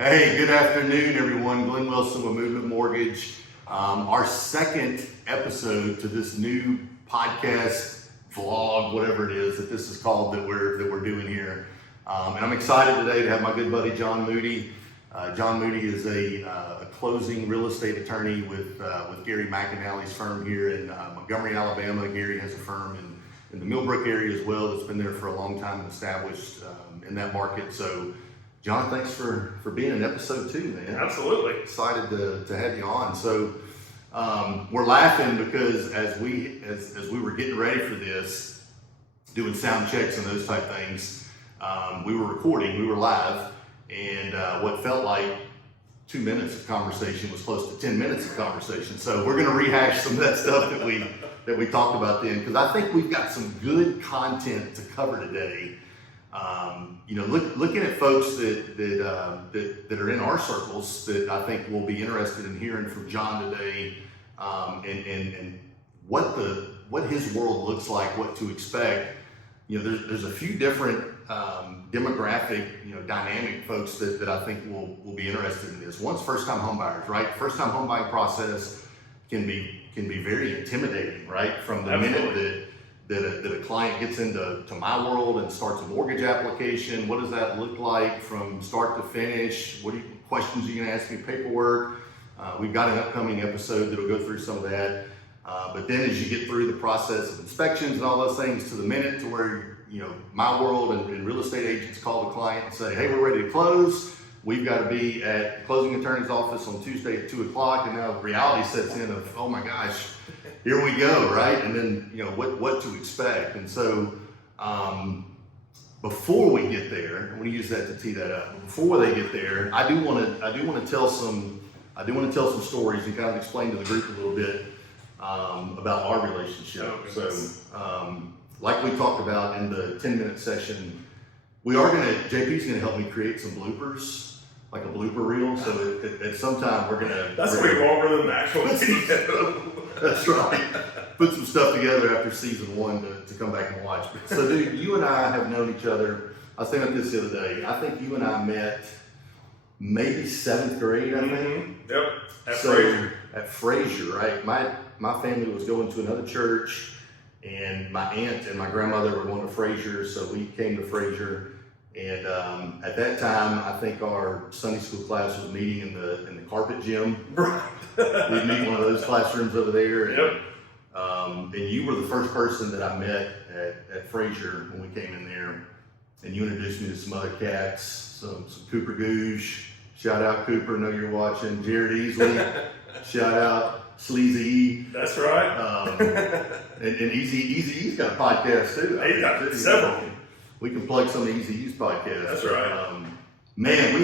Hey, good afternoon, everyone. Glenn Wilson with Movement Mortgage. Our second episode to this new podcast, vlog, whatever it is that this is called that we're doing here. And I'm excited today to have my good buddy Jon Moody. Jon Moody is a closing real estate attorney with Gary McAnally's firm here in Montgomery, Alabama. Gary has a firm in the Millbrook area as well that's been there for a long time and established in that market. So, Jon, thanks for being in episode 2, man. Absolutely. Excited to have you on. So we're laughing because as we were getting ready for this, doing sound checks and those type things, we were recording, we were live, and what felt like 2 minutes of conversation was close to 10 minutes of conversation. So we're going to rehash some of that stuff that we talked about then, because I think we've got some good content to cover today. Looking at folks that are in our circles that I think will be interested in hearing from Jon today, and what his world looks like, what to expect. There's a few different demographic, dynamic folks that I think will be interested in this. One's first-time home buyers, right? First-time home buying process can be very intimidating, right? From the minute that a client gets into my world and starts a mortgage application, what does that look like from start to finish? What questions are you gonna ask me, paperwork? We've got an upcoming episode that'll go through some of that. But then as you get through the process of inspections and all those things to the minute to where, my world and real estate agents call the client and say, hey, we're ready to close. We've got to be at the closing attorney's office on Tuesday at 2 o'clock. And now reality sets in of, oh my gosh, here we go, right? And then, what to expect. And so before we get there, I'm going to use that to tee that up. Before they get there, I do want to tell some stories and kind of explain to the group a little bit about our relationship. Like we talked about in the 10-minute session, JP's going to help me create some bloopers, like a blooper reel. So at some time we're going to... That's way longer than the actual video. That's right. Put some stuff together after season 1 to come back and watch. So dude, you and I have known each other. I was thinking about this the other day. I think you and I met maybe 7th grade, I think. Yep, Fraser. At Fraser, right? My family was going to another church, and my aunt and my grandmother were going to Fraser, so we came to Fraser. And at that time, I think our Sunday school class was meeting in the carpet gym. We'd meet in one of those classrooms over there. Yep. And you were the first person that I met at Fraser when we came in there. And you introduced me to some other cats, some Cooper Googe. Shout out Cooper, know you're watching. Jared Easley. Shout out Sleazy. That's right. And Easy's got a podcast too. He's got several. We can plug some of Easy's podcasts. That's right. Man,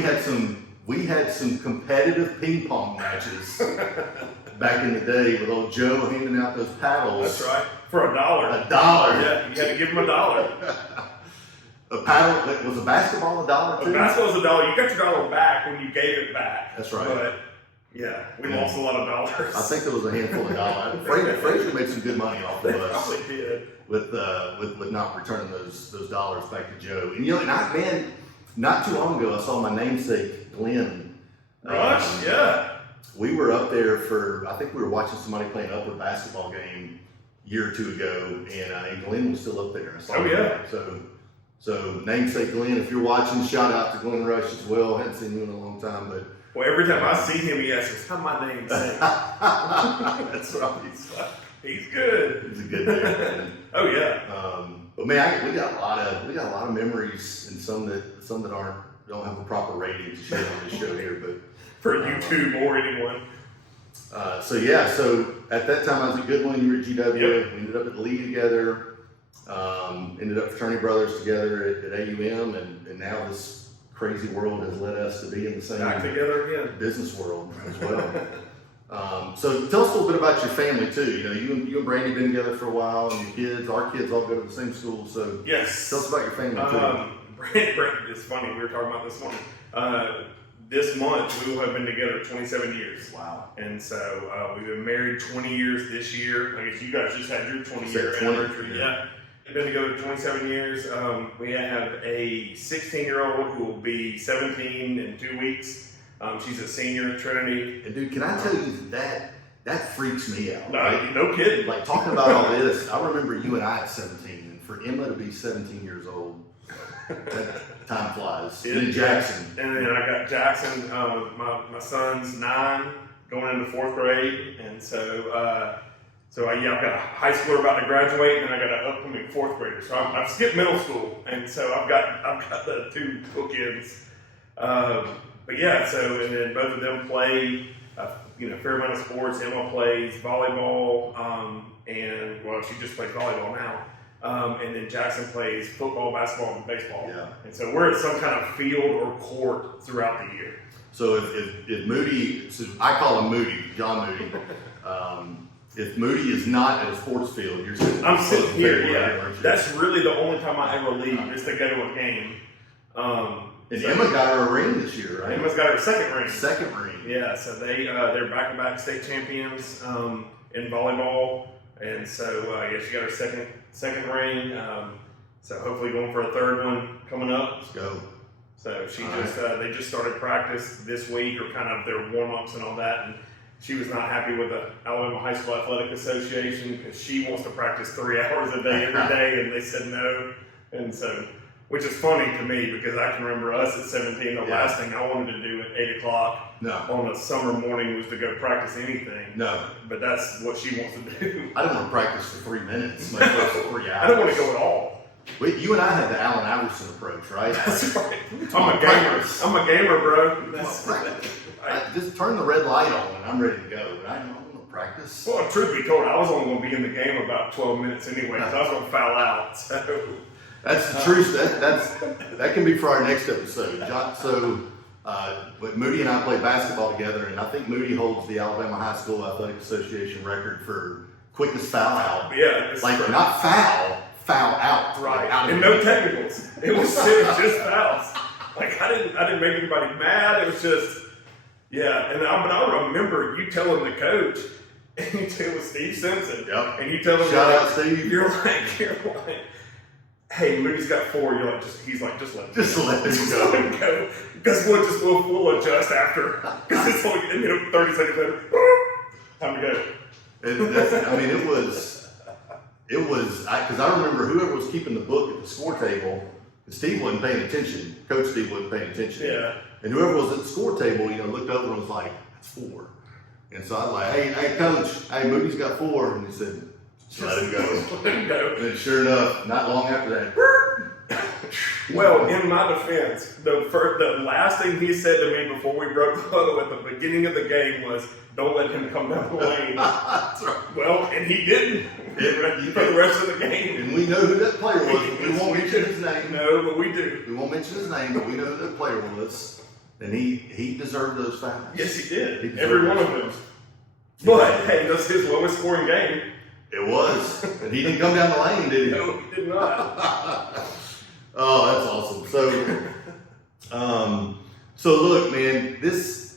we had some competitive ping pong matches back in the day with old Joe handing out those paddles. That's right. For $1. $1. Yeah, you had to give him $1. A paddle, was a basketball $1 too? A basketball was $1. You got your dollar back when you gave it back. That's right. But yeah, we lost a lot of dollars. I think there was a handful of dollars. Fraser made some good money off of us. Probably did. With not returning those dollars back to Joe. And not too long ago, I saw my namesake Glenn. Rush, yeah. We were up there I think we were watching somebody play an upward basketball game a year or 2 ago, and Glenn was still up there. I saw him there. So namesake Glenn, if you're watching, shout out to Glenn Rush as well. Hadn't seen you in a long time, but. Well, every time I see him, he asks, "How my name?" That's right. He's good. He's a good dude. Oh yeah. But man, we got a lot of memories, and some that don't have the proper rating to share on this show here. But for YouTube or anyone. So at that time I was at Goodwin. You were at GW. Yep. We ended up at Lee together. Ended up fraternity brothers together at AUM, and now this crazy world has led us to be in the same back together again business world as well. So tell us a little bit about your family too. You and Brandy been together for a while, and our kids all go to the same school. So yes, tell us about your family too. Brandon, it's funny, we were talking about this morning. This month we will have been together 27 years. Wow. And so we've been married 20 years this year. I guess you guys just had your 20-year anniversary. Yeah. been together 27 years. We have a 16-year-old who will be 17 in 2 weeks. She's a senior at Trinity. And dude, can I tell you that freaks me out? Right? No kidding. Like talking about all this, I remember you and I at 17, and for Emma to be 17 years old, that time flies. And then Jackson. And then I got Jackson. My son's 9, going into 4th grade, and so I've got a high schooler about to graduate, and then I got an upcoming 4th grader. So I've skipped middle school, and so I've got the 2 bookends. But yeah, so and then both of them play a fair amount of sports. Emma plays volleyball, and well, she just plays volleyball now. And then Jackson plays football, basketball, and baseball. Yeah. And so we're at some kind of field or court throughout the year. So if Moody, so I call him Moody, Jon Moody. If Moody is not at a sports field, you're sitting. I'm sitting here. Right, Yeah, that's really the only time I ever leave is to go to a game. And Emma got her a ring this year, right? Emma's got her second ring. Second ring. Yeah, so they're back-to-back state champions in volleyball, and so she got her second ring. So hopefully going for a third one coming up. Let's go. So they just started practice this week, or kind of their warm-ups and all that. And she was not happy with the Alabama High School Athletic Association because she wants to practice 3 hours a day every day, and they said no. And so, which is funny to me because I can remember us at 17. The last thing I wanted to do at 8 o'clock on a summer morning was to go practice anything. No. But that's what she wants to do. I don't want to practice for 3 minutes, much less for 3 hours. I don't want to go at all. You and I had the Allen Iverson approach, right? That's right. I'm a gamer, bro. That's just turn the red light on and I'm ready to go. But I don't want to practice. Well, truth be told, I was only going to be in the game about 12 minutes anyway, because I was going to foul out. So. That's the truth. That can be for our next episode. But Moody and I played basketball together, and I think Moody holds the Alabama High School Athletic Association record for quickest foul out. Yeah. Like not foul out. Right. Out and no technicals. It was just fouls. Like I didn't make anybody mad. It was just, yeah. But I remember you telling the coach, and you tell with Steve Simpson, and you tell him, shout out Steve. You're like, hey, Moody's got 4. You're like, just let him go. Because we'll adjust after. Because it's like 30 seconds later, time to go. Because I remember whoever was keeping the book at the score table, Steve wasn't paying attention. Coach Steve wasn't paying attention. Yeah. And whoever was at the score table, looked over and was like, that's 4. And so I was like, hey, coach, Moody's got 4. And he said, let him go. Let him go. And sure enough, not long after that. Well, in my defense, the last thing he said to me before we broke the huddle at the beginning of the game was, don't let him come down the lane. That's right. Well, and he didn't for the rest of the game. And we know who that player was. We won't mention his name. No, but we do. We won't mention his name, but we know who that player was. And he deserved those fouls. Yes, he did. Every one of them. But, hey, that's his lowest scoring game. It was. And he didn't come down the lane, did he? No, he did not. Oh, that's awesome. So look, man, this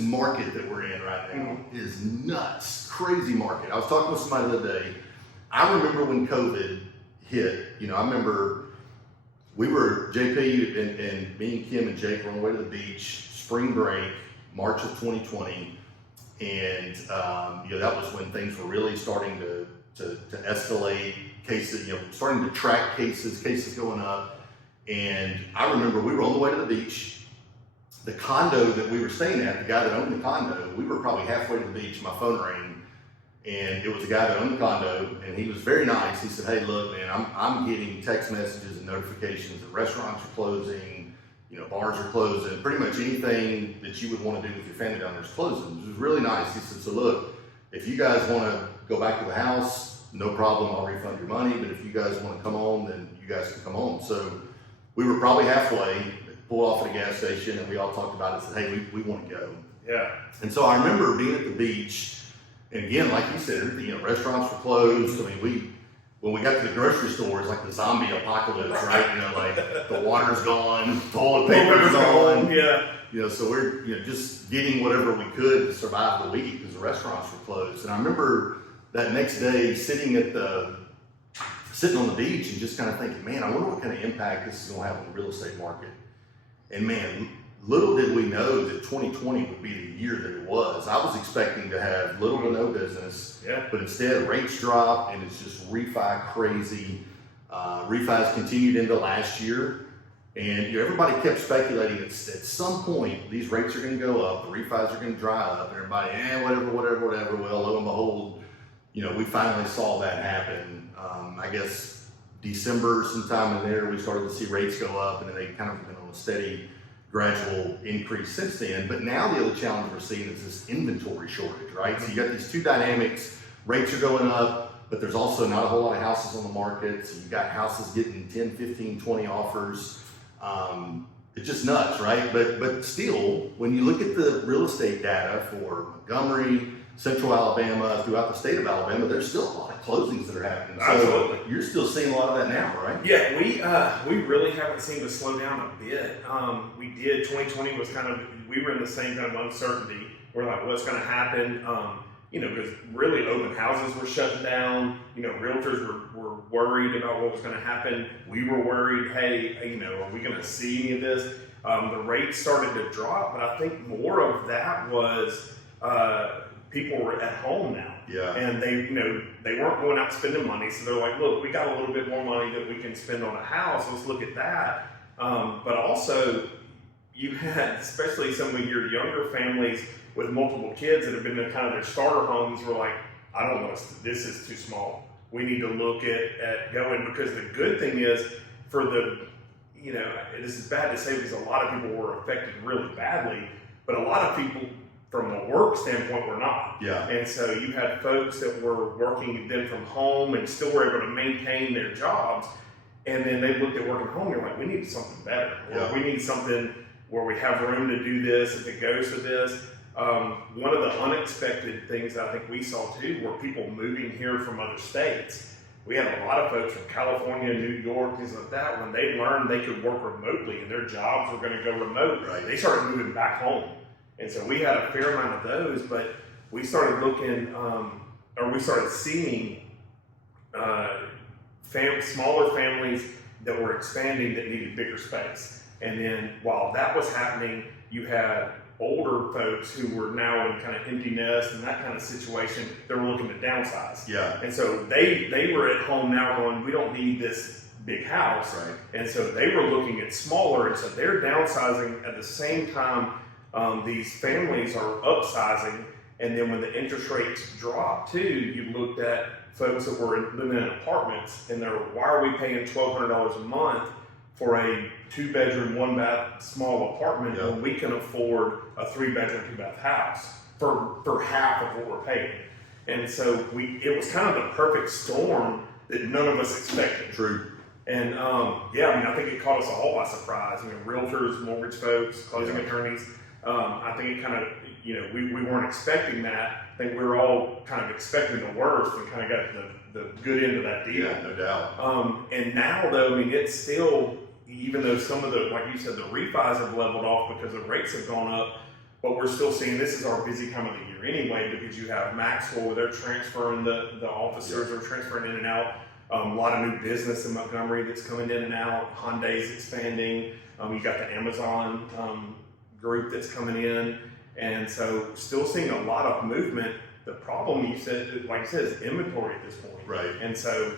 market that we're in right now is nuts. Crazy market. I was talking with somebody the other day. I remember when COVID hit, I remember we were, JP and me and Kim and Jake were on the way to the beach, spring break, March of 2020. And, that was when things were really starting to escalate, cases, starting to track cases going up. And I remember we were on the way to the beach. The condo that we were staying at, the guy that owned the condo, we were probably halfway to the beach. My phone rang, and it was the guy that owned the condo, and he was very nice. He said, hey, look, man, I'm getting text messages and notifications that restaurants are closing, bars are closing, pretty much anything that you would want to do with your family down there is closing. It was really nice. He said, so look, if you guys want to go back to the house, no problem, I'll refund your money, but if you guys want to come home, then you guys can come home. So we were probably halfway, pulled off at a gas station, and we all talked about it and said, hey, we want to go. Yeah. And so I remember being at the beach, and again, like you said, restaurants were closed. I mean, when we got to the grocery store, it's like the zombie apocalypse, right? Like the water's gone, toilet paper's gone. Yeah. So we're just getting whatever we could to survive the week because the restaurants were closed. And I remember that next day sitting at the sitting on the beach and just kind of thinking, man, I wonder what kind of impact this is going to have on the real estate market. And man, little did we know that 2020 would be the year that it was. I was expecting to have little to no business, but instead rates dropped and it's just refi crazy. Refis continued into last year, and everybody kept speculating at some point these rates are going to go up, the refis are going to dry up, and everybody, whatever. Well, lo and behold, we finally saw that happen. I guess December sometime in there, we started to see rates go up, and then they kind of been on a steady, gradual increase since then. But now the other challenge we're seeing is this inventory shortage, right? So you got these two dynamics, rates are going up, but there's also not a whole lot of houses on the market. So you've got houses getting 10, 15, 20 offers. It's just nuts, right? But still, when you look at the real estate data for Montgomery, Central Alabama, throughout the state of Alabama, there's still a lot of closings that are happening. So Absolutely. You're still seeing a lot of that now, right? Yeah, we really haven't seen it slow down a bit. We did, 2020 was we were in the same kind of uncertainty. We're like, what's going to happen? Because really open houses were shutting down. Realtors were worried about what was going to happen. We were worried, hey, are we going to see any of this? The rates started to drop, but I think more of that was people were at home now. Yeah. And they weren't going out spending money, so they're like, look, we got a little bit more money that we can spend on a house. Let's look at that. But also, you had, especially some of your younger families with multiple kids that have been in kind of their starter homes, were like, I don't want to, this is too small. We need to look at going, because the good thing is for this is bad to say because a lot of people were affected really badly, but a lot of people from a work standpoint were not. Yeah. And so you had folks that were working then from home and still were able to maintain their jobs. And then they looked at working home, they're like, we need something better. Or we need something where we have room to do this if it goes to this. One of the unexpected things that I think we saw too were people moving here from other states. We had a lot of folks from California, New York, things like that. When they learned they could work remotely and their jobs were going to go remote, they started moving back home. And so we had a fair amount of those, but we started looking, or we started seeing smaller families that were expanding that needed bigger space. And then while that was happening, you had older folks who were now in kind of empty nest and that kind of situation, they were looking to downsize. Yeah. And so they were at home now going, we don't need this big house. Right. And so they were looking at smaller, and so they're downsizing at the same time. These families are upsizing, and then when the interest rates drop too, you looked at folks that were living in apartments, and they're, why are we paying $1,200 a month for a 2-bedroom, 1-bath small apartment when we can afford a 3-bedroom, 2-bath house for half of what we're paying? And so it was kind of the perfect storm that none of us expected. True. And I think it caught us all by surprise. Realtors, mortgage folks, closing attorneys. I think it kind of, we weren't expecting that. I think we were all kind of expecting the worst and kind of got the good end of that deal. Yeah, no doubt. And now though, it's still, even though some of the, like you said, the refis have leveled off because the rates have gone up, but we're still seeing this is our busy time of the year anyway, because you have Maxwell where they're transferring the officers are transferring in and out. A lot of new business in Montgomery that's coming in and out. Hyundai's expanding. You got the Amazon group that's coming in, and so still seeing a lot of movement. The problem, like you said, is inventory at this point. Right. And so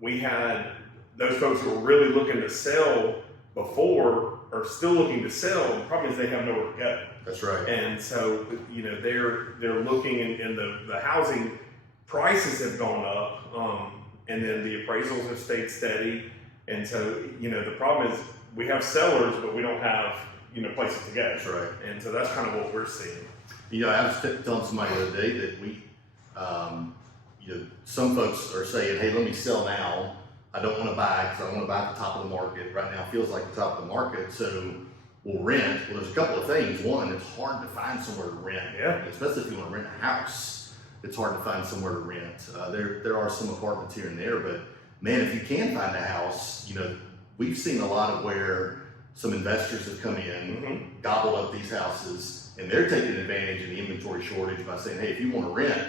we had those folks who were really looking to sell before, or still looking to sell. The problem is they have nowhere to go. That's right. And so they're looking, and the housing prices have gone up, and then the appraisals have stayed steady. And so the problem is we have sellers, but we don't have places to go. That's right. And so that's kind of what we're seeing. I was telling somebody the other day that we, some folks are saying, hey, let me sell now. I don't want to buy because I want to buy at the top of the market. Right now it feels like the top of the market, so we'll rent. Well, there's a couple of things. One, it's hard to find somewhere to rent. Yeah. Especially if you want to rent a house, it's hard to find somewhere to rent. There are some apartments here and there, but man, if you can find a house, we've seen a lot of where some investors have come in, gobbled up these houses, and they're taking advantage of the inventory shortage by saying, hey, if you want to rent,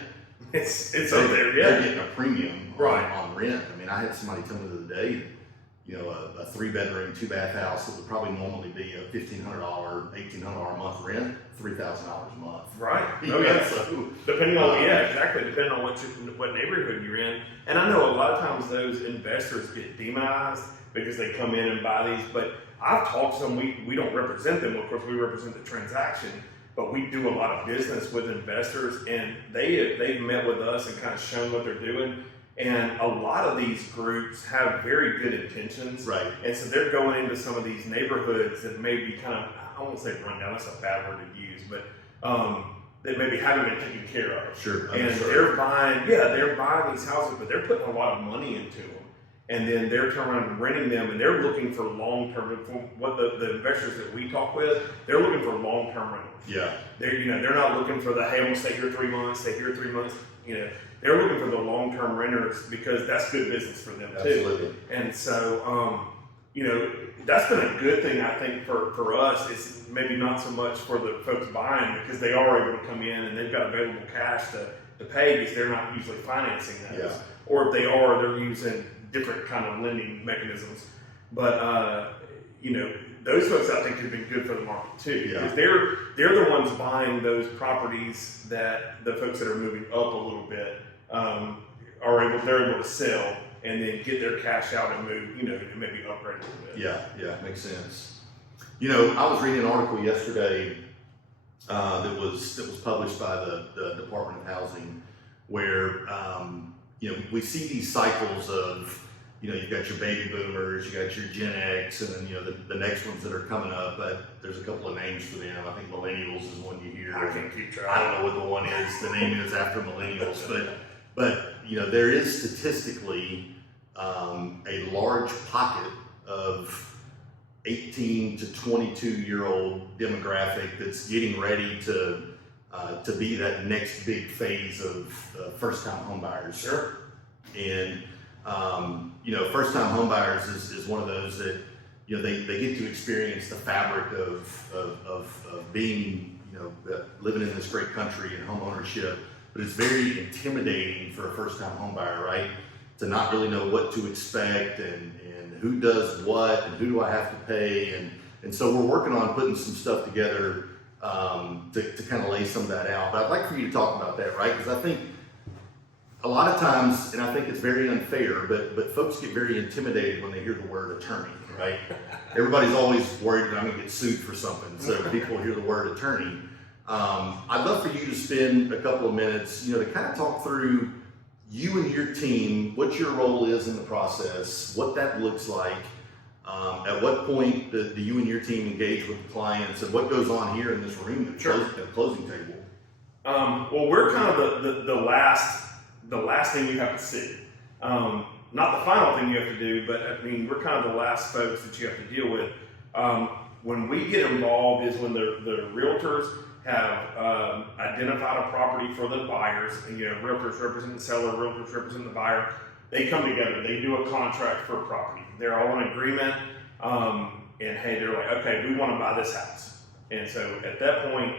It's up there, yeah. They're getting a premium Right. on rent. I mean, I had somebody tell me the other day, you know, a 3-bedroom, 2-bath house that would probably normally be a $1,500, $1,800 a month rent, $3,000 a month. Right. You Oh, know, yeah. so, Depending on, yeah, exactly. Depending on what neighborhood you're in. And I know a lot of times those investors get demonized because they come in and buy these. But I've talked to them. We don't represent them. Of course, we represent the transaction. But we do a lot of business with investors, and they've met with us and kind of shown what they're doing. And a lot of these groups have very good intentions. right. And so they're going into some of these neighborhoods that may be kind of, I won't say run down, that's a bad word to use, but that maybe haven't been taken care of. Sure. And they're buying these houses, but they're putting a lot of money into them. And then they're turning around and renting them, and they're looking for long-term, what the investors that we talk with, they're looking for long-term rentals. Yeah. They're not looking for the, hey, I'm gonna stay here 3 months, stay here 3 months. They're looking for the long-term renters because that's good business for them too. Absolutely. And so, that's been a good thing, I think, for us. It's maybe not so much for the folks buying because they are able to come in and they've got available cash to pay because they're not usually financing those. Yeah. Or if they are, they're using different kind of lending mechanisms. But, those folks I think have been good for the market too. Yeah. Because they're the ones buying those properties that the folks that are moving up a little bit they're able to sell and then get their cash out and move, and maybe upgrade a little bit. Yeah, makes sense. I was reading an article yesterday that was published by the Department of Housing, where we see these cycles of you've got your baby boomers, you got your Gen X, and then the next ones that are coming up. But there's a couple of names for them. I think millennials is one you hear. I can't keep track. I don't know what the one is. The name is after millennials, but there is statistically a large pocket of 18 to 22-year-old demographic that's getting ready to be that next big phase of first-time homebuyers. Sure. And first-time homebuyers is one of those that they get to experience the fabric of being living in this great country and home ownership. But it's very intimidating for a first-time homebuyer, right? To not really know what to expect and who does what and who do I have to pay. And so we're working on putting some stuff together to kind of lay some of that out. But I'd like for you to talk about that, right? Because I think a lot of times, and I think it's very unfair, but folks get very intimidated when they hear the word attorney, right? Everybody's always worried that I'm going to get sued for something. So people hear the word attorney. I'd love for you to spend a couple of minutes, to kind of talk through you and your team, what your role is in the process, what that looks like, at what point do you and your team engage with the clients, and what goes on here in this room at the closing table. Well, we're kind of the last thing you have to see. Not the final thing you have to do, but I mean, we're kind of the last folks that you have to deal with. When we get involved is when the realtors have identified a property for the buyers. And, realtors represent the seller, realtors represent the buyer. They come together. They do a contract for a property. They're all in agreement. And hey, they're like, okay, we want to buy this house. And so at that point,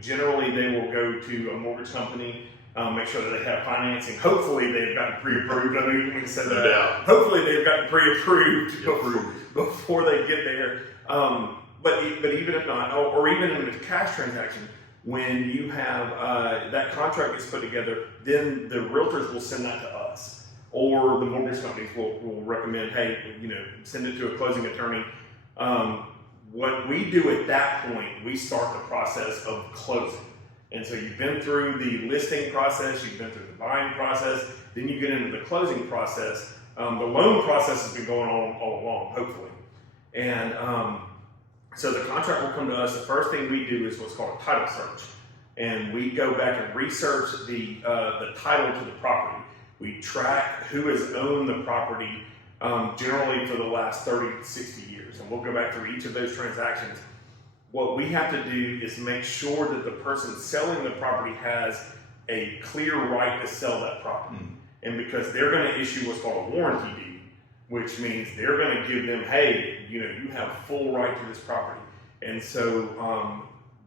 generally they will go to a mortgage company, make sure that they have financing. Hopefully they've gotten pre-approved. I mean, we said that. Yeah. Hopefully they've gotten pre-approved before they get there. But even if not, or even in a cash transaction, when you have that contract gets put together, then the realtors will send that to us, or the mortgage companies will recommend, hey, send it to a closing attorney. What we do at that point, we start the process of closing. And so you've been through the listing process, you've been through the buying process, then you get into the closing process. The loan process has been going on all along, hopefully. And so the contract will come to us. The first thing we do is what's called a title search. And we go back and research the title to the property. We track who has owned the property generally for the last 30 to 60 years. And we'll go back through each of those transactions. What we have to do is make sure that the person selling the property has a clear right to sell that property. And because they're going to issue what's called a warranty deed, which means they're going to give them, hey, you have full right to this property. And so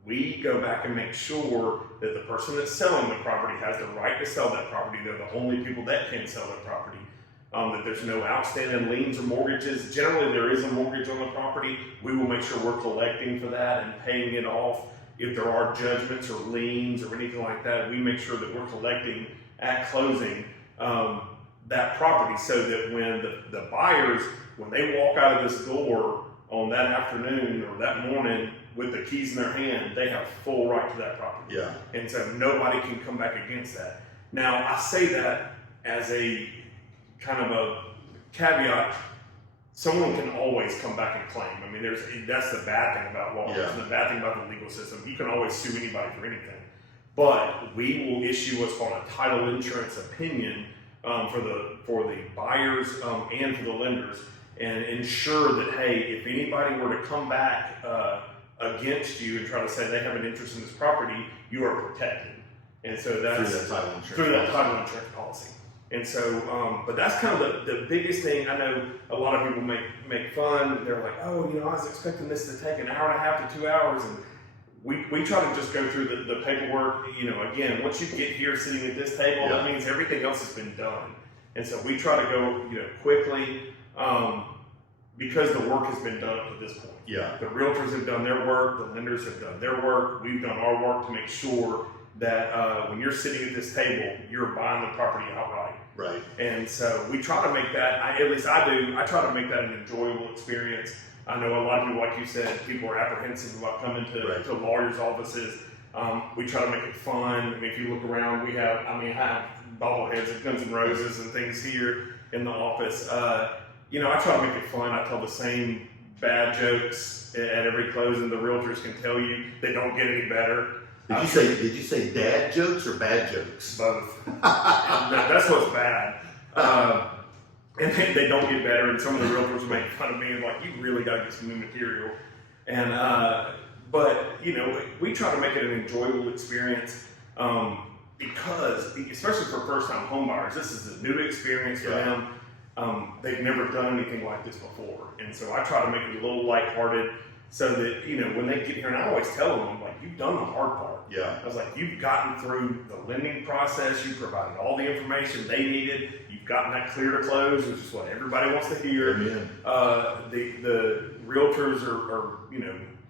we go back and make sure that the person that's selling the property has the right to sell that property. They're the only people that can sell that property. That there's no outstanding liens or mortgages. Generally, there is a mortgage on the property. We will make sure we're collecting for that and paying it off. If there are judgments or liens or anything like that, we make sure that we're collecting at closing that property, so that when the buyers, when they walk out of this door on that afternoon or that morning with the keys in their hand, they have full right to that property. Yeah. And so nobody can come back against that. Now, I say that as a kind of a caveat. Someone can always come back and claim. I mean, that's the bad thing about lawyers, Yeah. and the bad thing about the legal system. You can always sue anybody for anything. But we will issue what's called a title insurance opinion for the buyers and for the lenders, and ensure that, hey, if anybody were to come back against you and try to say they have an interest in this property, you are protected. And so that's through that title insurance policy. And so, but that's kind of the biggest thing. I know a lot of people make fun. They're like, oh, I was expecting this to take an hour and a half to 2 hours. And we try to just go through the paperwork. Again, once you get here sitting at this table, that means everything else has been done. And so we try to go, quickly, because the work has been done up to this point. Yeah. The realtors have done their work. The lenders have done their work. We've done our work to make sure that when you're sitting at this table, you're buying the property outright. Right. And so we try to make that, at least I do, I try to make that an enjoyable experience. I know a lot of people, like you said, people are apprehensive about coming to lawyers' offices. We try to make it fun. I mean, if you look around, I have bobbleheads of Guns N' Roses and things here in the office. I try to make it fun. I tell the same bad jokes at every closing. The realtors can tell you they don't get any better. Did you say dad jokes or bad jokes? Both. That's what's bad. And they don't get better, and some of the realtors make fun of me and like, you really got to get some new material. And but we try to make it an enjoyable experience because, especially for first-time homebuyers, this is a new experience for them. They've never done anything like this before, and so I try to make it a little lighthearted, so that when they get here, and I always tell them, like, you've done the hard part. Yeah. I was like, you've gotten through the lending process, you provided all the information they needed, you've gotten that clear to close, which is what everybody wants to hear. Amen. The realtors are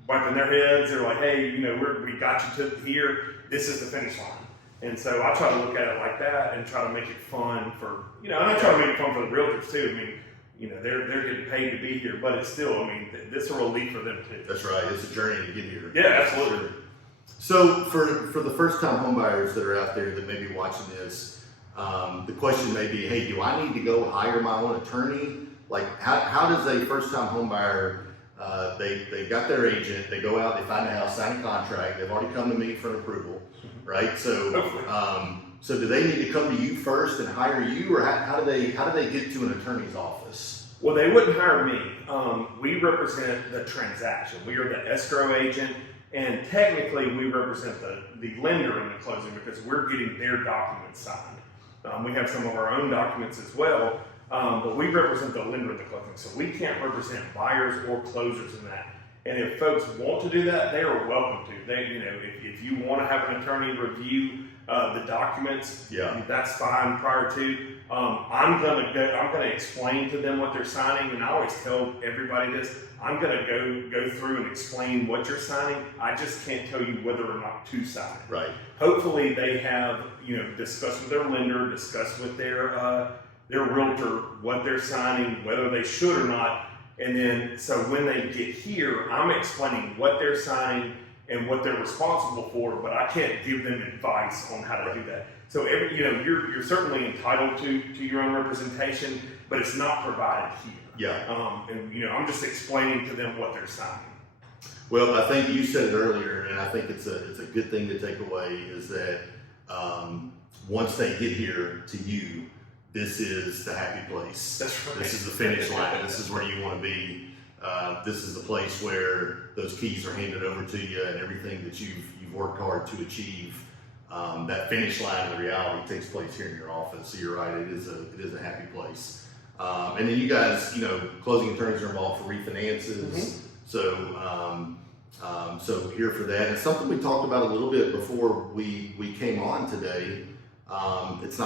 wiping their heads. They're like, hey, we got you to here. This is the finish line. And so I try to look at it like that and try to make it fun for, and I try to make it fun for the realtors too. I mean, they're getting paid to be here, but it's still, this is a relief for them too. That's right. It's a journey to get here. Yeah, absolutely. Sure. So for the first time homebuyers that are out there that may be watching this, the question may be, hey, do I need to go hire my own attorney? Like, how does a first time homebuyer, they got their agent, they go out, they find a house, sign a contract, they've already come to me for an approval, right? So so do they need to come to you first and hire you, or how do they get to an attorney's office? Well, they wouldn't hire me. We represent the transaction. We are the escrow agent, and technically we represent the lender in the closing because we're getting their documents signed. We have some of our own documents as well, but we represent the lender in the closing, so we can't represent buyers or closers in that. And if folks want to do that, they are welcome to. If you want to have an attorney review the documents, that's fine. Prior to, I'm gonna explain to them what they're signing, and I always tell everybody this: I'm gonna go through and explain what you're signing. I just can't tell you whether or not to sign it. Right. Hopefully, they have discussed with their lender, discussed with their realtor what they're signing, whether they should or not. And then, so when they get here, I'm explaining what they're signing and what they're responsible for, but I can't give them advice on how to do that. So you're certainly entitled to your own representation, but it's not provided here. Yeah. And I'm just explaining to them what they're signing. Well, I think you said it earlier, and I think it's a good thing to take away is that once they get here to you, this is the happy place. That's right. This is the finish line. This is where you want to be. This is the place where those keys are handed over to you, and everything that you've worked hard to achieve. That finish line of reality takes place here in your office. So you're right. It is a happy place. And then you guys, closing attorneys are involved for refinances. Mm-hmm. So So here for that. It's something we talked about a little bit before we came on today. It's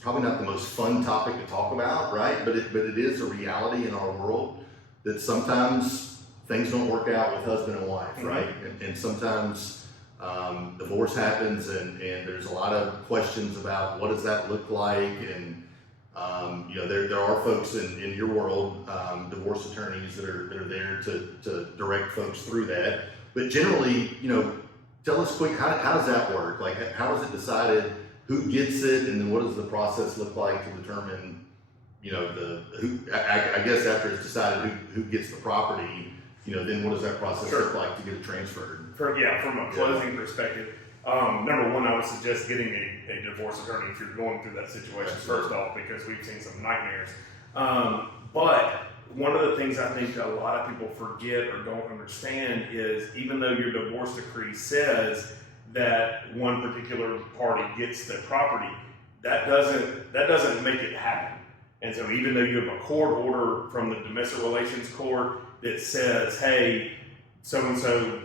probably not the most fun topic to talk about, right? But it is a reality in our world that sometimes things don't work out with husband and wife, right? And sometimes divorce happens, and there's a lot of questions about what does that look like, and there are folks in your world, divorce attorneys that are there to direct folks through that. But generally, tell us quick, how does that work? Like, how is it decided who gets it, and then what does the process look like to determine, I guess after it's decided who gets the property, then what does that process look like to get it transferred? From a closing perspective, number one, I would suggest getting a divorce attorney if you're going through that situation first off, because we've seen some nightmares. But one of the things I think a lot of people forget or don't understand is, even though your divorce decree says that one particular party gets the property, that doesn't make it happen. And so even though you have a court order from the domestic relations court that says, hey, so-and-so,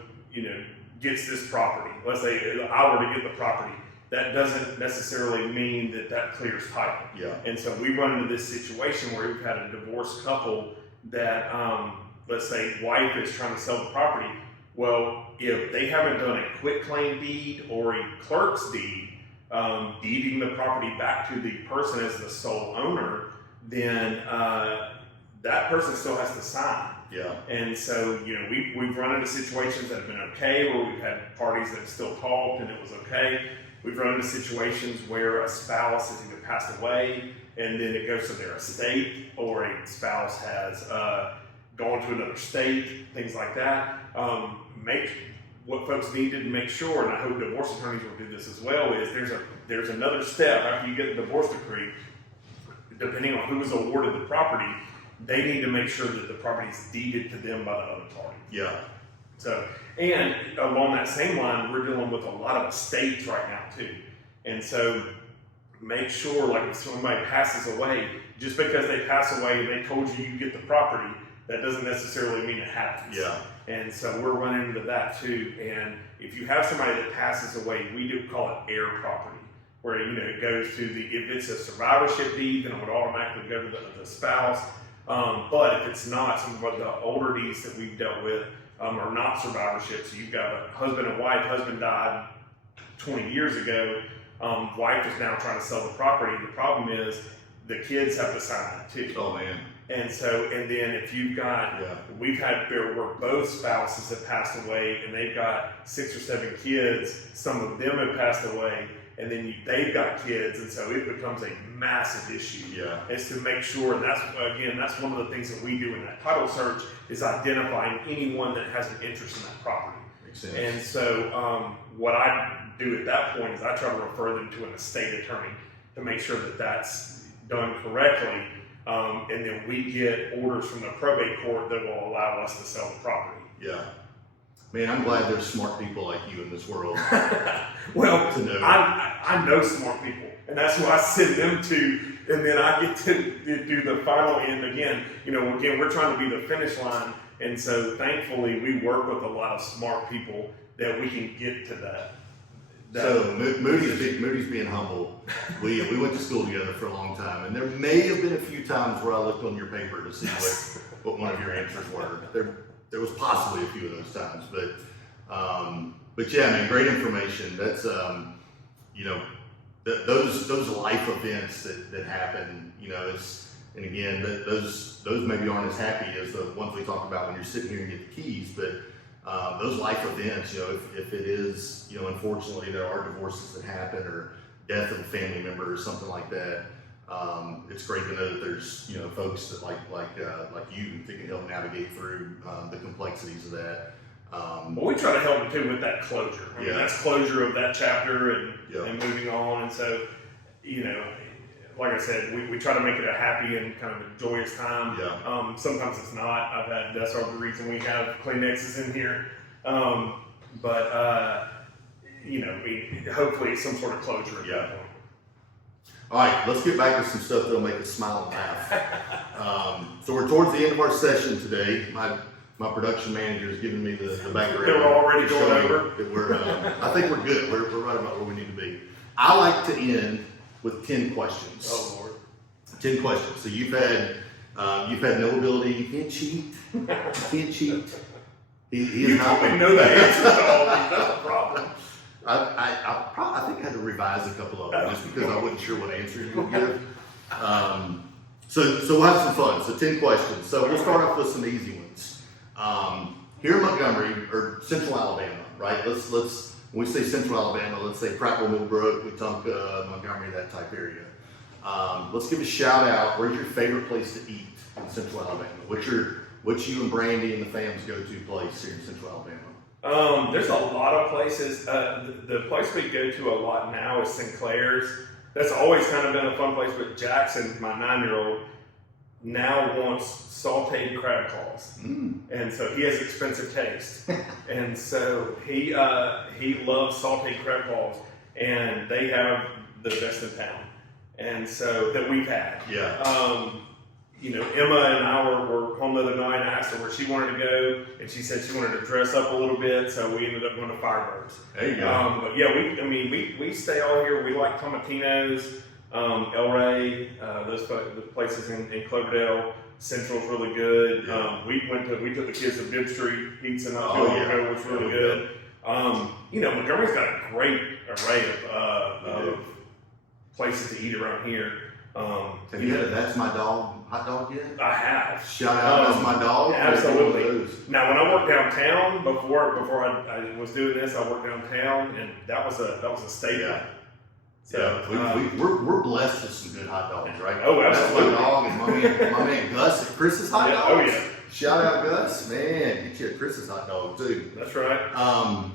gets this property, let's say I were to get the property, that doesn't necessarily mean that clears title. Yeah. And so we run into this situation where we've had a divorced couple that, let's say wife is trying to sell the property. Well, if they haven't done a quitclaim deed or a clerk's deed, deeding the property back to the person as the sole owner, then that person still has to sign. Yeah. And so, we've run into situations that have been okay, where we've had parties that still talked and it was okay. We've run into situations where a spouse has either passed away and then it goes to their estate, or a spouse has gone to another state, things like that. What folks need to make sure, and I hope divorce attorneys will do this as well, is there's another step after you get the divorce decree. Depending on who was awarded the property, they need to make sure that the property is deeded to them by the other party. Yeah. So, and along that same line, we're dealing with a lot of estates right now too. And so make sure, like if somebody passes away, just because they pass away and they told you get the property, that doesn't necessarily mean it happens. Yeah. And so we're running into that too. And if you have somebody that passes away, we do call it heir property, where it goes to if it's a survivorship deed, then it would automatically go to the spouse. But if it's not, some of the older deeds that we've dealt with are not survivorship. So you've got a husband and wife. Husband died 20 years ago. Wife is now trying to sell the property. The problem is the kids have to sign it too. Oh man. And then if you've got, we've had where both spouses have passed away and they've got 6 or 7 kids. Some of them have passed away, and then they've got kids, and so it becomes a massive issue. Yeah. Is to make sure, and that's one of the things that we do in that title search, is identifying anyone that has an interest in that property. Makes sense. And so what I do at that point is I try to refer them to an estate attorney to make sure that that's done correctly. And then we get orders from the probate court that will allow us to sell the property. Yeah. Man, I'm glad there's smart people like you in this world. Well, to know. I know smart people, and that's who I send them to, and then I get to do the final end again. Again, we're trying to be the finish line, and so thankfully we work with a lot of smart people that we can get to that. So Moody's being humble. We went to school together for a long time, and there may have been a few times where I looked on your paper to see what one of your answers were. There was possibly a few of those times, but yeah, man, great information. That's those life events that happen. And again, those maybe aren't as happy as the ones we talk about when you're sitting here and get the keys, but. Those life events, if it is, unfortunately there are divorces that happen, or death of a family member or something like that. It's great to know that there's, folks that like you that can help navigate through the complexities of that. Well, we try to help them too with that closure. I mean, that's closure of that chapter and moving on. And so, like I said, we try to make it a happy and kind of a joyous time. Yeah. Sometimes it's not. That's the reason we have Kleenexes in here. Hopefully it's some sort of closure at that point. All right, let's get back to some stuff that'll make us smile and laugh. So we're towards the end of our session today. my production manager is giving me the back They were already going over. That we're, I think we're good. We're right about where we need to be. I like to end with 10 questions. Oh Lord. 10 questions. So you've had no ability. You can't cheat. You can't cheat. He You is not. probably know the answers to all these. That's the problem. I think I had to revise a couple of them just because I wasn't sure what answer you would give. So we'll have some fun. So 10 questions. So we'll start off with some easy ones. Here in Montgomery or Central Alabama, right? Let's when we say Central Alabama, let's say Prattville, Millbrook, Wetumpka, Montgomery, that type area. Let's give a shout out. Where's your favorite place to eat in Central Alabama? What's you and Brandy and the fam's go-to place here in Central Alabama? There's a lot of places. The place we go to a lot now is Sinclair's. That's always kind of been a fun place, but Jackson, my 9-year-old, now wants sauteed crab claws. And so he has expensive taste. And so he loves sauteed crab claws, and they have the best in town. And so that we've had. Yeah. Emma and I were home the other night and I asked her where she wanted to go, and she said she wanted to dress up a little bit, so we ended up going to Firebirds. There you go. But yeah, we stay all here. We like Tomatino's, El Rey, the places in Cloverdale. Central's really good. Yeah. We took the kids to Bibb Street Pizza not too Oh, long yeah. ago, was really good. Montgomery's got a great array of places to eat around here. Have you had a That's My Dog hot dog yet? I have. Shout out, That's My Dog. Absolutely. Now, when I worked downtown before I was doing this, I worked downtown, and that was a staple. Yeah. So, we're blessed with some good hot dogs, right? Oh, absolutely. That's My Dog and my man Gus at Chris's Hot Yeah, Dogs. oh, yeah. Shout out Gus, man. Get you a Chris's hot dog too. That's right. All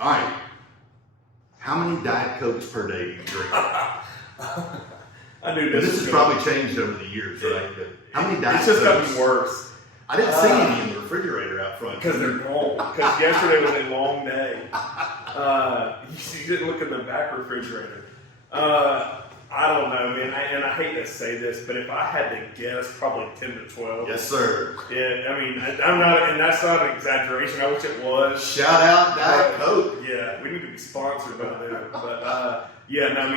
right. How many Diet Cokes per day do you drink? I knew This was has probably changed over the years, right? But how many Diet It's just Cokes? gotten worse. I didn't see any in the refrigerator out front. Because they're cold. Because yesterday was a long day. You didn't look in the back refrigerator. I don't know, man. And I hate to say this, but if I had to guess, probably 10 to 12. Yes, sir. Yeah, I mean, I'm not, and that's not an exaggeration. I wish it was. Shout out Diet Coke. Yeah, we need to be sponsored by them. But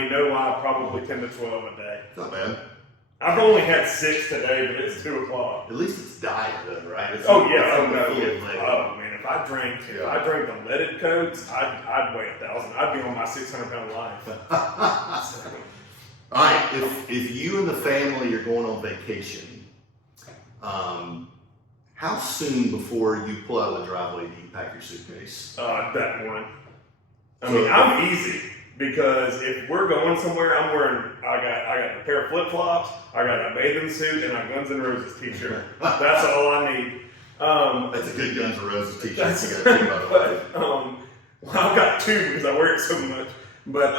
no lie, probably 10 to 12 a day. It's not bad. I've only had 6 today, but it's 2 o'clock. At least it's diet though, right? It's Oh not- yeah, it's oh not no, full of yeah. lead. Oh man, if I drank the leaded Cokes, I'd weigh 1,000. I'd be on my 600-pound life. So, All right, if you and the family are going on vacation, how soon before you pull out of the driveway do you pack your suitcase? that morning. I mean, I'm easy because if we're going somewhere, I got a pair of flip flops, I got a bathing suit, and a Guns N' Roses t-shirt. That's all I need. That's a good Guns N' Roses t-shirt you got too, by the way. Well, I've got 2 because I wear it so much. But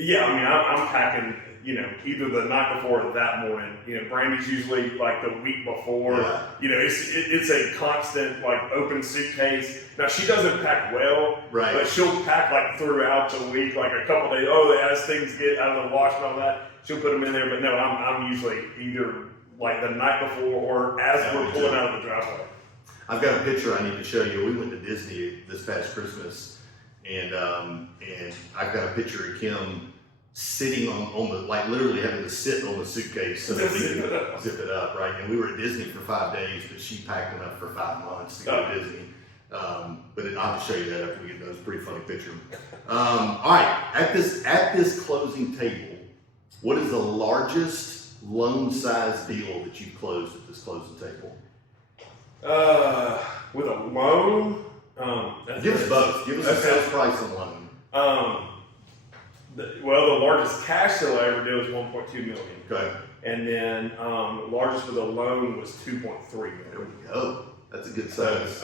I'm packing, either the night before or that morning. Brandy's usually like the week before. Yeah. It's a constant like open suitcase. Now she doesn't pack well, Right. but she'll pack like throughout the week, like a couple days. As things get out of the wash and all that, she'll put them in there. But no, I'm usually either like the night before or as we're pulling out of the driveway. I've got a picture I need to show you. We went to Disney this past Christmas, and I've got a picture of Kim sitting on the, like literally having to sit on the suitcase so that we could zip it up, right? And we were at Disney for 5 days, but she packed enough for 5 months to go to Disney. But I'll just show you that after we get done. It's a pretty funny picture. All right, at this closing table, what is the largest loan size deal that you've closed at this closing table? With a loan, Give us both. Give us a sales price and loan. The largest cash sale I ever did was 1.2 million. Okay. And then the largest with a loan was 2.3 There million. we go. That's a good size.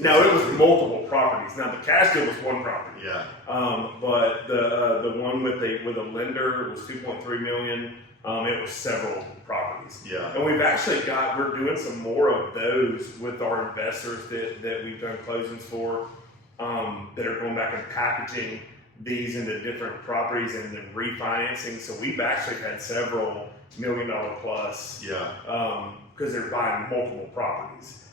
Now it was multiple properties. Now the cash deal was one property. Yeah. But the one with a lender was 2.3 million. It was several properties. Yeah. And we're doing some more of those with our investors that we've done closings for, that are going back and packaging these into different properties and then refinancing. So we've actually had several $1 million plus. Yeah. Because they're buying multiple properties.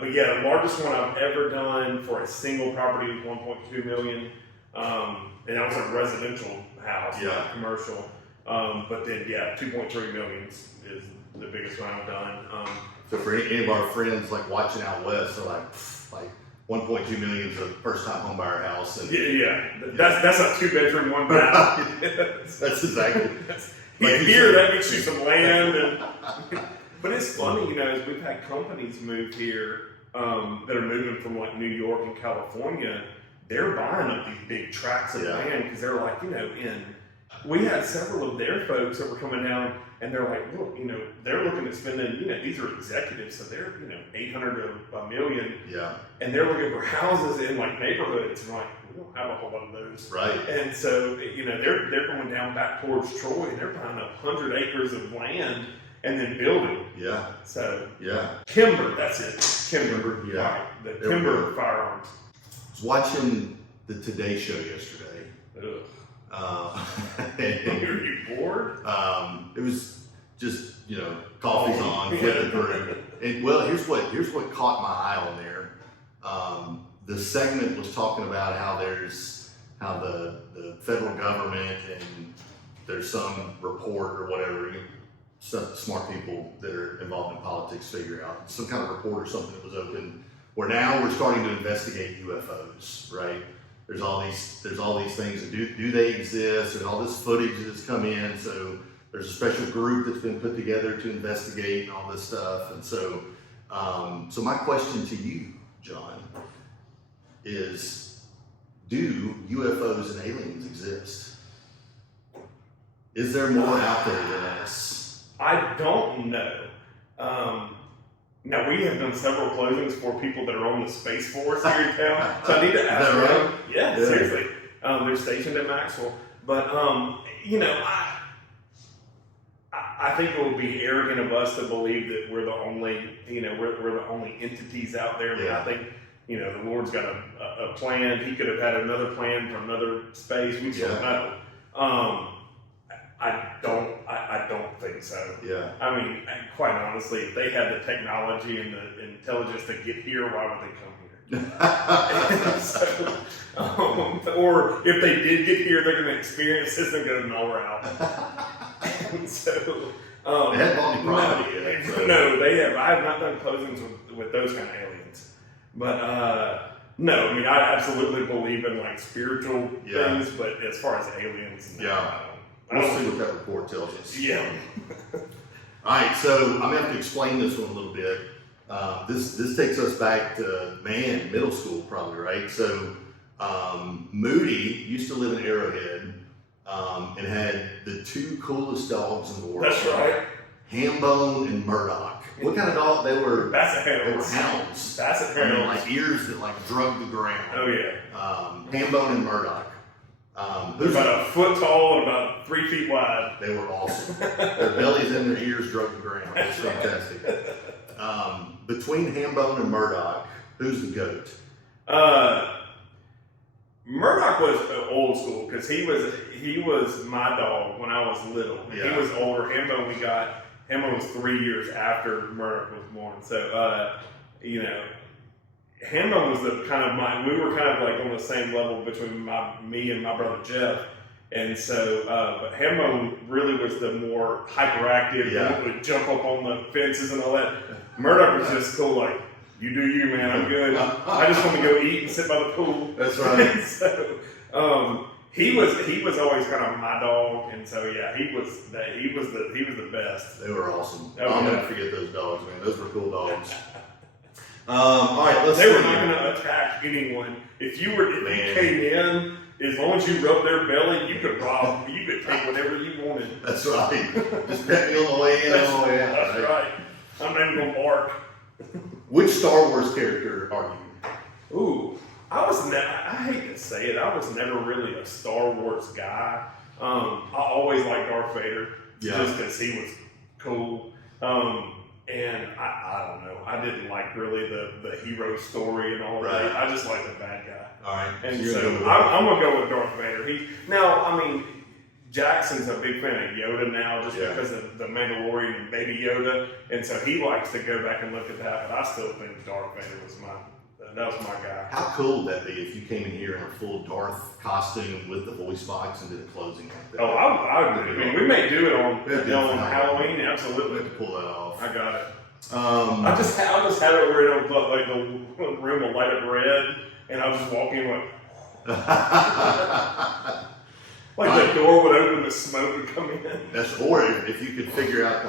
But yeah, the largest one I've ever done for a single property was 1.2 million. And that was a residential house, not commercial. But then, 2.3 million is the biggest one I've done. So for any of our friends like watching out west, they're like 1.2 million is a first-time home buyer house. And that's a 2-bedroom, 1 bath. That's exactly. Here, that gets you some land. But it's funny, as we've had companies move here that are moving from like New York and California. They're buying up these big tracts of land because they're like, we had several of their folks that were coming down and they're like, look, they're looking at spending, these are executives, so they're, 800 to $1 million. Yeah. And they're looking for houses in like neighborhoods and like, we don't have a whole lot of those. Right. And so, they're going down back towards Troy and they're buying up 100 acres of land and then building. Yeah. So, timber, that's it. Timber. Yeah. Right. The timber firearms. I was watching the Today Show yesterday. Were you bored? It was just coffee's on, flipping through. And well, here's what caught my eye on there. The segment was talking about how the federal government and there's some report or whatever. Some smart people that are involved in politics figure out some kind of report or something that was open. Where now we're starting to investigate UFOs, right? There's all these things. Do they exist? There's all this footage that's come in. So there's a special group that's been put together to investigate and all this stuff. And so, so my question to you, Jon, is: do UFOs and aliens exist? Is there more out there than us? I don't know. Now, we have done several closings for people that are on the Space Force here in town, so I need to ask them. Right? Yeah, seriously. They're stationed at Maxwell. But, I think it would be arrogant of us to believe that we're the only, we're the only entities out there. I think, the Lord's got a plan. He could have had another plan for another space. We just don't know. I don't think so. Yeah. I mean, quite honestly, if they had the technology and the intelligence to get here, why would they come here? So, or if they did get here, they're going to experience this and go, no, we're out. So, they had bought any property yet. So. No, they have. I have not done closings with those kind of aliens. But, no, I mean, I absolutely believe in like spiritual things, but as far as aliens, no, I don't. We'll see what that report tells us. Yeah. All right, so I'm gonna have to explain this one a little bit. This takes us back to middle school probably, right? So Moody used to live in Arrowhead and had the 2 coolest dogs in the world. That's right. Hambone and Murdoch. What kind of dog? They were hounds. Basset hounds. And like ears that like drug the ground. Oh yeah. Hambone and Murdoch. They're about a foot tall and about 3 feet wide. They were awesome. Their bellies and their ears drug the ground. It was fantastic. Between Hambone and Murdoch, who's the GOAT? Murdoch was old school because he was my dog when I was little. Yeah. He was older. Hambone was 3 years after Murdoch was born. So Hambone was we were kind of like on the same level between me and my brother Jeff. And so, but Hambone really was the more hyperactive, that would jump up on the fences and all that. Murdoch was just cool, like, you do you, man, I'm good. I just want to go eat and sit by the pool. That's right. So, he was always kind of my dog, and so he was the best. They were awesome. I'll never forget those dogs, man. Those were cool dogs. All right, they were not going to attack anyone. If you came in, as long as you rubbed their belly, you could take whatever you wanted. That's right. Just pet me on the way in. That's right. I'm not even going to bark. Which Star Wars character are you? Ooh, I hate to say it, I was never really a Star Wars guy. I always liked Darth Vader, just because he was cool. And I don't know, I didn't like really the hero story and all that. I just liked the bad guy. All right. And so I'm going to go with Darth Vader. Jackson's a big fan of Yoda now, just Yeah. because of the Mandalorian and Baby Yoda, and so he likes to go back and look at that. But I still think Darth Vader was my guy. How cool would that be if you came in here in a full Darth costume with the voice box and did a closing like that? Oh, I mean, we may do it on Halloween. We Absolutely, have to pull that off. I got it. I I just have it where it'll like the room will light up red, and I'll just walk in like the door would open, the smoke would come in. That's, or if you could figure out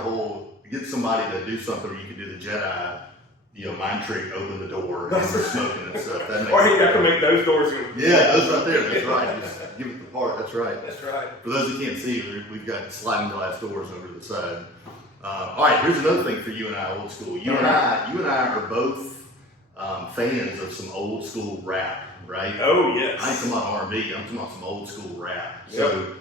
get somebody to do something where you could do the Jedi, mind trick, open the door, and they're smoking and stuff. That makes Or you have to make those doors go. Yeah, those right there. That's right. Just give it the part. That's right. That's right. For those who can't see, we've got sliding glass doors over to the side. All right, here's another thing for you and I, old school. You and I are both fans of some old school rap, right? Oh yes. I ain't talking about R&B. I'm talking about some old school rap. Yep. So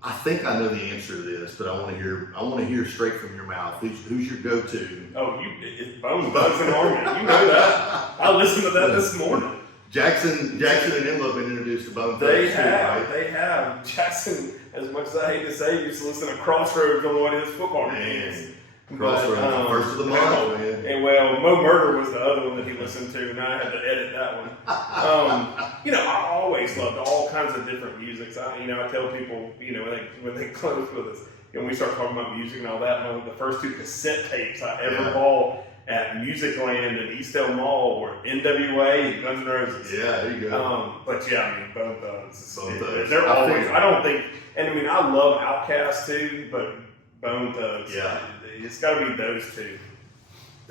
I think I know the answer to this, but I want to hear straight from your mouth. Who's your go-to? Oh, it's Bones and Harmony. You know that. I listened to that this morning. Jackson and Emma have been introduced to Bone They Thugs have. too, right? They have. Jackson, as much as I hate to say, used to listen to Crossroads on one of his football games. Crossroads, first of the month, man. And Mo Murder was the other one that he listened to, and I had to edit that one. I always loved all kinds of different musics. I tell people, when they close with us, when we start talking about music and all that, the first 2 cassette tapes I ever bought at Music Land and East Del Mall were NWA and Guns N' Roses. Yeah, there you go. But yeah, I mean, Bone Thugs. Bone Thugs. They're always. I don't think, and I mean, I love Outkast too, but Bone Thugs. Yeah. It's got to be those 2.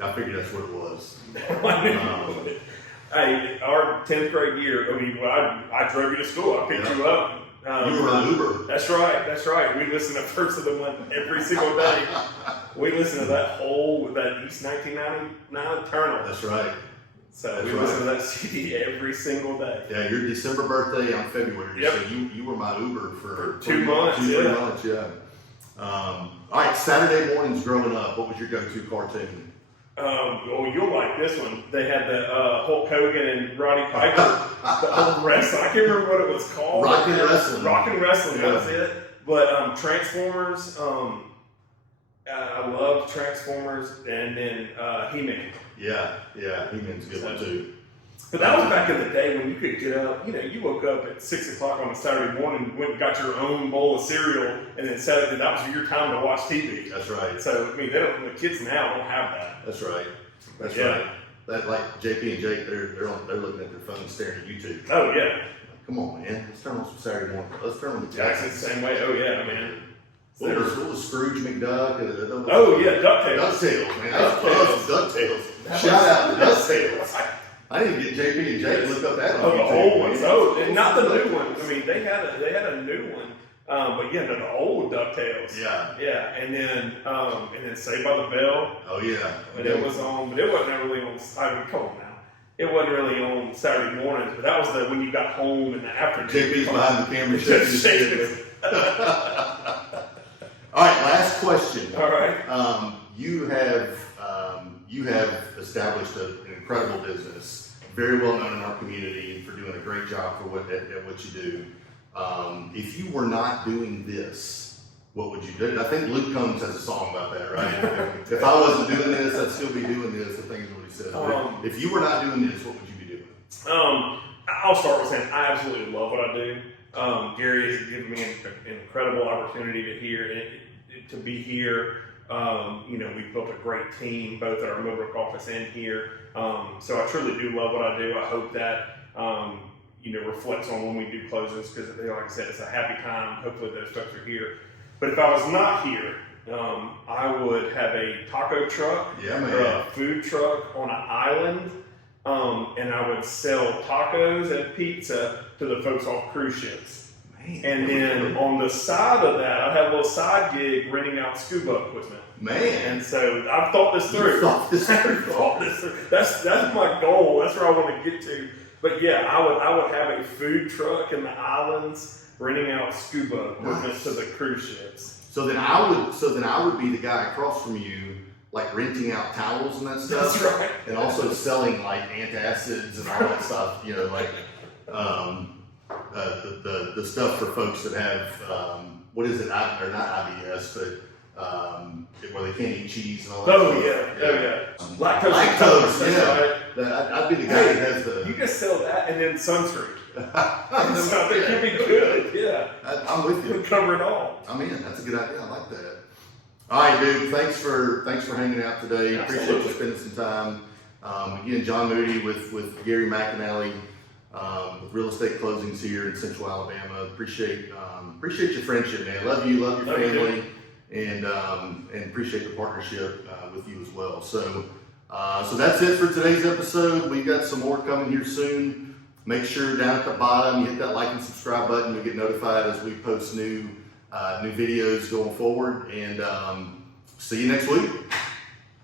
I figured that's what it was. Hey, our 10th grade year, I drove you to school. I picked you up. You were on Uber. That's right. We listened to First of the Month every single day. We listened to that East 1999 Eternal. That's right. So we listened to that CD every single day. Yeah, your December birthday on February. Yep. So you were my Uber for 2 months. 3 months, yeah. All right, Saturday mornings growing up, what was your go-to cartoon? You'll like this one. They had the Hulk Hogan and Roddy Piper, the old wrestling. I can't remember what it was called. Rockin' Wrestling. Rockin' Wrestling, Yeah. that was it. But Transformers, I loved Transformers, and then He-Man. Yeah, He-Man's a good one too. But that was back in the day when you could get up, you woke up at 6 o'clock on a Saturday morning, went and got your own bowl of cereal, and then Saturday, that was your time to watch TV. That's right. So, I mean, the kids now don't have that. That's right. That's Yeah. right. That, like JP and Jake, they're looking at their phone staring at YouTube. Oh, yeah. Come on, man. Let's turn on some Saturday morning. Let's turn on the Jackson's the same way. Oh, yeah, man. What was Scrooge McDuck? Oh, yeah, DuckTales. DuckTales, man. I love DuckTales. Shout out to DuckTales. I didn't get JP and Jake to look up that on the YouTube. old ones. Oh, and not the new one. I mean, they had a new one. But yeah, the old DuckTales. Yeah. And then Saved by the Bell. Oh yeah. But it was on, but it wasn't really on. I mean, come on now. It wasn't really on Saturday mornings, but that was when you got home in the afternoon. JP's behind the camera shaking his head. All right, last question. All right. You have established an incredible business, very well known in our community, and for doing a great job at what you do. If you were not doing this, what would you do? I think Luke Combs has a song about that, right? If I wasn't doing this, I'd still be doing this. I think is what he said. If you were not doing this, what would you be doing? I'll start with saying I absolutely love what I do. Gary has given me an incredible opportunity to be here. We've built a great team, both at our Millbrook office and here. So I truly do love what I do. I hope that, reflects on when we do closings, because like I said, it's a happy time. Hopefully those folks are here. But if I was not here, I would have a taco truck or a food truck on an island, and I would sell tacos and pizza to the folks off cruise ships. Man, and then on the side of that, I have a little side gig renting out scuba equipment. Man. And so I've thought this through. That's my goal. That's where I want to get to. But yeah, I would have a food truck in the islands renting out scuba equipment to the cruise ships. So then I would be the guy across from you, like renting out towels and that stuff. That's right. And also selling like antacids and all that stuff. the stuff for folks that have what is it? Or not IBS, but where they can't eat cheese and all that. Oh stuff. yeah. Lactose Lactose, intolerance, yeah. right? I'd be the guy that has the. You just sell that and then sunscreen. I'm So they can be good. Yeah. I'm with you. We cover it all. I'm in. That's a good idea. I like that. All right, dude. Thanks for hanging out today. Appreciate you spending some time. Again, Jon Moody with Gary McAnally with Real Estate Closings here in Central Alabama. Appreciate your friendship, man. Love you. Love your family, and appreciate the partnership with you as well. So that's it for today's episode. We've got some more coming here soon. Make sure down at the bottom you hit that like and subscribe button. You'll get notified as we post new videos going forward. And see you next week.